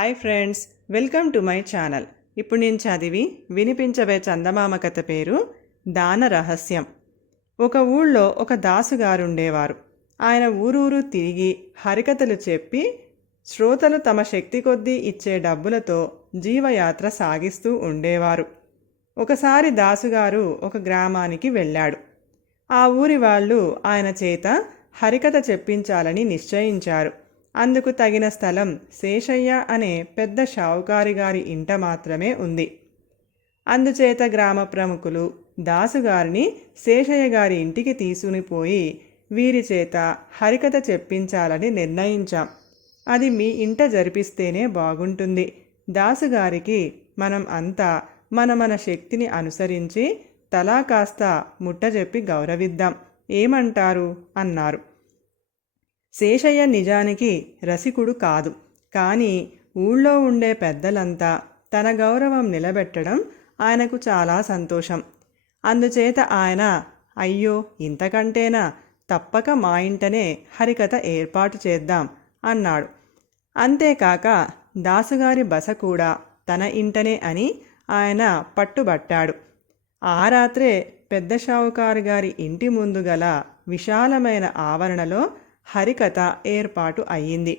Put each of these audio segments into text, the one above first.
Hi friends, welcome to my channel. ఇప్పుడు నేను చదివి వినిపించబోయే చందమామ కథ పేరు దాన రహస్యం. ఒక ఊళ్ళో ఒక దాసుగారు ఉండేవారు. ఆయన ఊరూరు తిరిగి హరికథలు చెప్పి శ్రోతలు తమ శక్తి కొద్దీ ఇచ్చే డబ్బులతో జీవయాత్ర సాగిస్తూ ఉండేవారు. ఒకసారి దాసుగారు ఒక గ్రామానికి వెళ్ళాడు. ఆ ఊరి వాళ్ళు ఆయన చేత హరికథ చెప్పించాలని నిశ్చయించారు. అందుకు తగిన స్థలం శేషయ్య అనే పెద్ద షావుకారి గారి ఇంట మాత్రమే ఉంది. అందుచేత గ్రామ ప్రముఖులు దాసుగారిని శేషయ్య గారి ఇంటికి తీసుకునిపోయి వీరి చేత హరికథ చెప్పించాలని నిర్ణయించాం. అది మీ ఇంట జరిపిస్తేనే బాగుంటుంది. దాసుగారికి మనం అంతా మన శక్తిని అనుసరించి తలా కాస్త ముట్టజెప్పి గౌరవిద్దాం, ఏమంటారు అన్నారు. శేషయ్య నిజానికి రసికుడు కాదు, కానీ ఊళ్ళో ఉండే పెద్దలంతా తన గౌరవం నిలబెట్టడం ఆయనకు చాలా సంతోషం. అందుచేత ఆయన, అయ్యో ఇంతకంటేనా, తప్పక మా ఇంటనే హరికథ ఏర్పాటు చేద్దాం అన్నాడు. అంతేకాక దాసుగారి బస కూడా తన ఇంటనే అని ఆయన పట్టుబట్టాడు. ఆ రాత్రే పెద్ద షావుకారు గారి ఇంటి ముందు గల విశాలమైన ఆవరణలో హరికథ ఏర్పాటు అయ్యింది.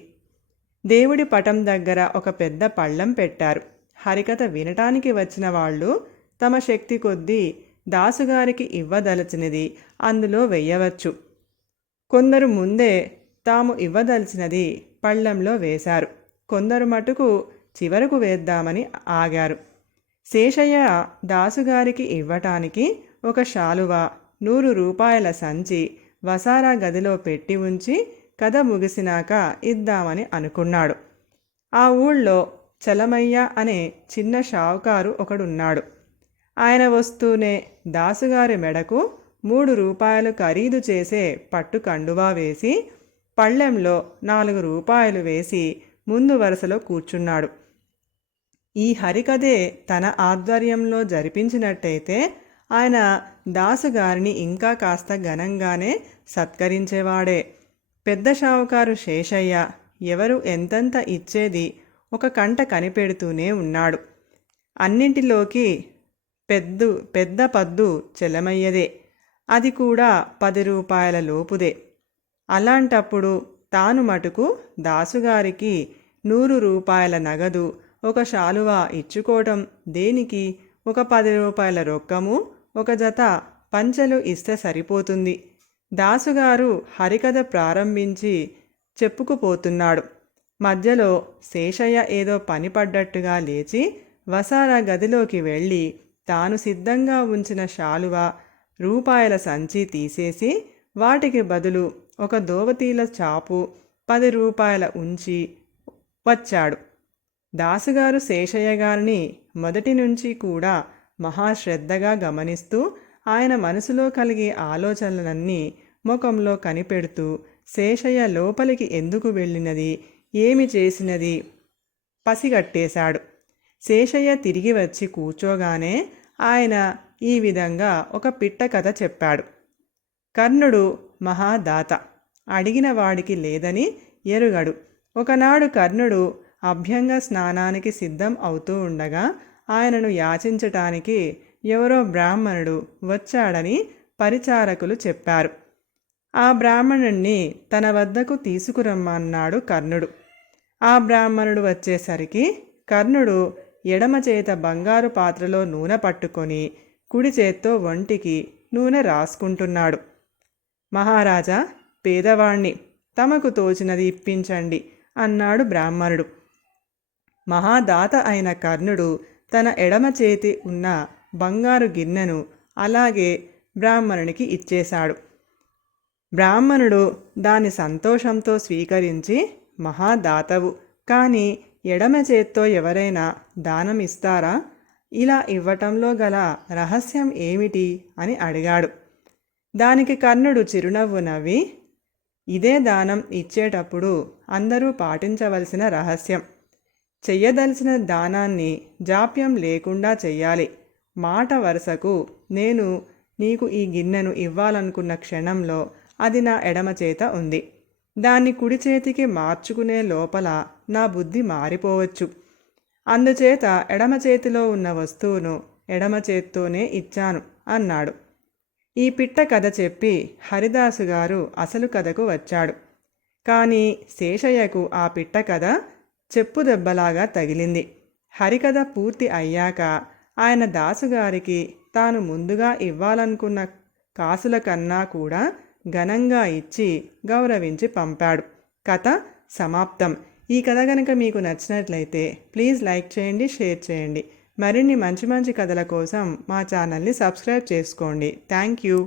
దేవుడి పటం దగ్గర ఒక పెద్ద పళ్ళెం పెట్టారు. హరికథ వినటానికి వచ్చిన వాళ్ళు తమ శక్తి కొద్దీ దాసుగారికి ఇవ్వదలచినది అందులో వెయ్యవచ్చు. కొందరు ముందే తాము ఇవ్వదలిచినది పళ్ళెంలో వేశారు. కొందరు మటుకు చివరకు వేద్దామని ఆగారు. శేషయ్య దాసుగారికి ఇవ్వటానికి ఒక శాలువ, 100 రూపాయల సంచి వసారా గదిలో పెట్టి ఉంచి కథ ముగిసినాక ఇద్దామని అనుకున్నాడు. ఆ ఊళ్ళో చలమయ్య అనే చిన్న షావుకారు ఒకడున్నాడు. ఆయన వస్తూనే దాసుగారి మెడకు 3 రూపాయలు ఖరీదు చేసే పట్టు కండువా వేసి పళ్ళెంలో 4 రూపాయలు వేసి ముందు వరుసలో కూర్చున్నాడు. ఈ హరికథే తన ఆధ్వర్యంలో జరిపించినట్టయితే ఆయన దాసుగారిని ఇంకా కాస్త ఘనంగానే సత్కరించేవాడే. పెద్ద షావుకారు శేషయ్య ఎవరు ఎంతంత ఇచ్చేది ఒక కంట కనిపెడుతూనే ఉన్నాడు. అన్నింటిలోకి పెద్ద పద్దు చెలమయ్యదే, అది కూడా 10 రూపాయల లోపుదే. అలాంటప్పుడు తాను మటుకు దాసుగారికి 100 రూపాయల నగదు, ఒక శాలువా ఇచ్చుకోవటం దేనికి? ఒక 10 రూపాయల రొక్కము, ఒక జత పంచెలు ఇస్తే సరిపోతుంది. దాసుగారు హరికథ ప్రారంభించి చెప్పుకుపోతున్నాడు. మధ్యలో శేషయ్య ఏదో పని పడ్డట్టుగా లేచి వసారా గదిలోకి వెళ్ళి తాను సిద్ధంగా ఉంచిన శాలువ, రూపాయల సంచి తీసేసి వాటికి బదులు ఒక దోవతీల చాపు 10 రూపాయల ఉంచి వచ్చాడు. దాసుగారు శేషయ్య గారిని మొదటి నుంచి కూడా మహాశ్రద్ధగా గమనిస్తూ ఆయన మనసులో కలిగే ఆలోచనలన్నీ ముఖంలో కనిపెడుతూ శేషయ్య లోపలికి ఎందుకు వెళ్ళినది, ఏమి చేసినది పసిగట్టేశాడు. శేషయ్య తిరిగి వచ్చి కూర్చోగానే ఆయన ఈ విధంగా ఒక పిట్ట కథ చెప్పాడు. కర్ణుడు మహాదాత, అడిగిన వాడికి లేదని ఎరుగడు. ఒకనాడు కర్ణుడు అభ్యంగ స్నానానికి సిద్ధం అవుతూ ఉండగా ఆయనను యాచించటానికి ఎవరో బ్రాహ్మణుడు వచ్చాడని పరిచారకులు చెప్పారు. ఆ బ్రాహ్మణుణ్ణి తన వద్దకు తీసుకురమ్మన్నాడు కర్ణుడు. ఆ బ్రాహ్మణుడు వచ్చేసరికి కర్ణుడు ఎడమ చేత బంగారు పాత్రలో నూనె పట్టుకొని కుడి చేత్తో ఒంటికి నూనె రాసుకుంటున్నాడు. మహారాజా, పేదవాణ్ణి, తమకు తోచినది ఇప్పించండి అన్నాడు బ్రాహ్మణుడు. మహాదాత అయిన కర్ణుడు తన ఎడమ చేతి ఉన్న బంగారు గిన్నెను అలాగే బ్రాహ్మణునికి ఇచ్చేశాడు. బ్రాహ్మణుడు దాని సంతోషంతో స్వీకరించి, మహాదాతవు, కానీ ఎడమ చేత్తో ఎవరైనా దానం ఇస్తారా? ఇలా ఇవ్వటంలో గల రహస్యం ఏమిటి అని అడిగాడు. దానికి కర్ణుడు చిరునవ్వు నవ్వి, ఇదే దానం ఇచ్చేటప్పుడు అందరూ పాటించవలసిన రహస్యం. చెయ్యదలిచిన దానాన్ని జాప్యం లేకుండా చెయ్యాలి. మాట వరుసకు నేను నీకు ఈ గిన్నెను ఇవ్వాలనుకున్న క్షణంలో అది నా ఎడమ చేత ఉంది. దాన్ని కుడి చేతికి మార్చుకునే లోపల నా బుద్ధి మారిపోవచ్చు. అందుచేత ఎడమ చేతిలో ఉన్న వస్తువును ఎడమ చేత్తోనే ఇచ్చాను అన్నాడు. ఈ పిట్ట కథ చెప్పి హరిదాసు గారు అసలు కథకు వచ్చాడు. కానీ శేషయ్యకు ఆ పిట్ట కథ చెప్పుదెబ్బలాగా తగిలింది. హరికథ పూర్తి అయ్యాక ఆయన దాసుగారికి తాను ముందుగా ఇవ్వాలనుకున్న కాసుల కన్నా కూడా ఘనంగా ఇచ్చి గౌరవించి పంపాడు. కథ సమాప్తం. ఈ కథ కనుక మీకు నచ్చినట్లయితే ప్లీజ్ లైక్ చేయండి, షేర్ చేయండి. మరిన్ని మంచి మంచి కథల కోసం మా ఛానల్ని సబ్స్క్రైబ్ చేసుకోండి. Thank you.